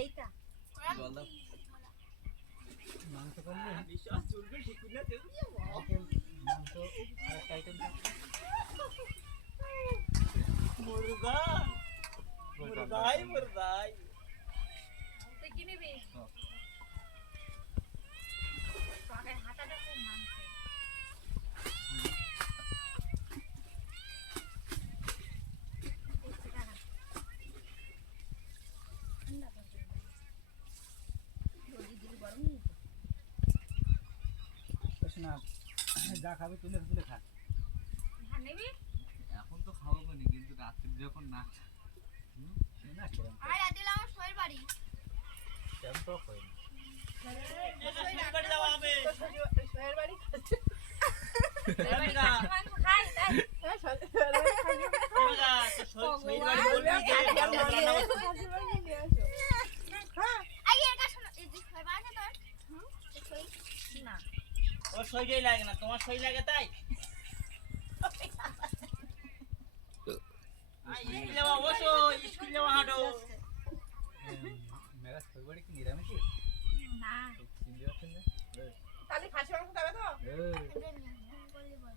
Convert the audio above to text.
এইটা জল দাও মাংস করলে বিশ্বাস চলবে শিখুন না মাংস আর একটা আইটেম মুর্গা মুর্গাই মুর্গাই তুই কি নিবি আগে হাতাটা খুব মাংস না যা খাবে তুলে তুলে খা ধান নিবি এখন তো খাওয়াবো না কিন্তু রাত্রি যখন না না কিরম আর আদিল আমার শোয়ের বাড়ি কিরম তো হয় বাড়ি যাওয়া হবে শোয়ের বাড়ি মাংস খাই তাই আগে এর কাছে এই যে শোয়ের বাড়ি তোর না ও শরীরই লাগে না তোমার শরীর লাগে তাই স্কুল যাওয়া বসো স্কুল যাওয়া হাঁটো মেরা সরবাড়ি কি নিরামিষই না চিনতে পারছেন না তাহলে খাসি মাংস খাবে তো এই এদের নিয়ে বলি বল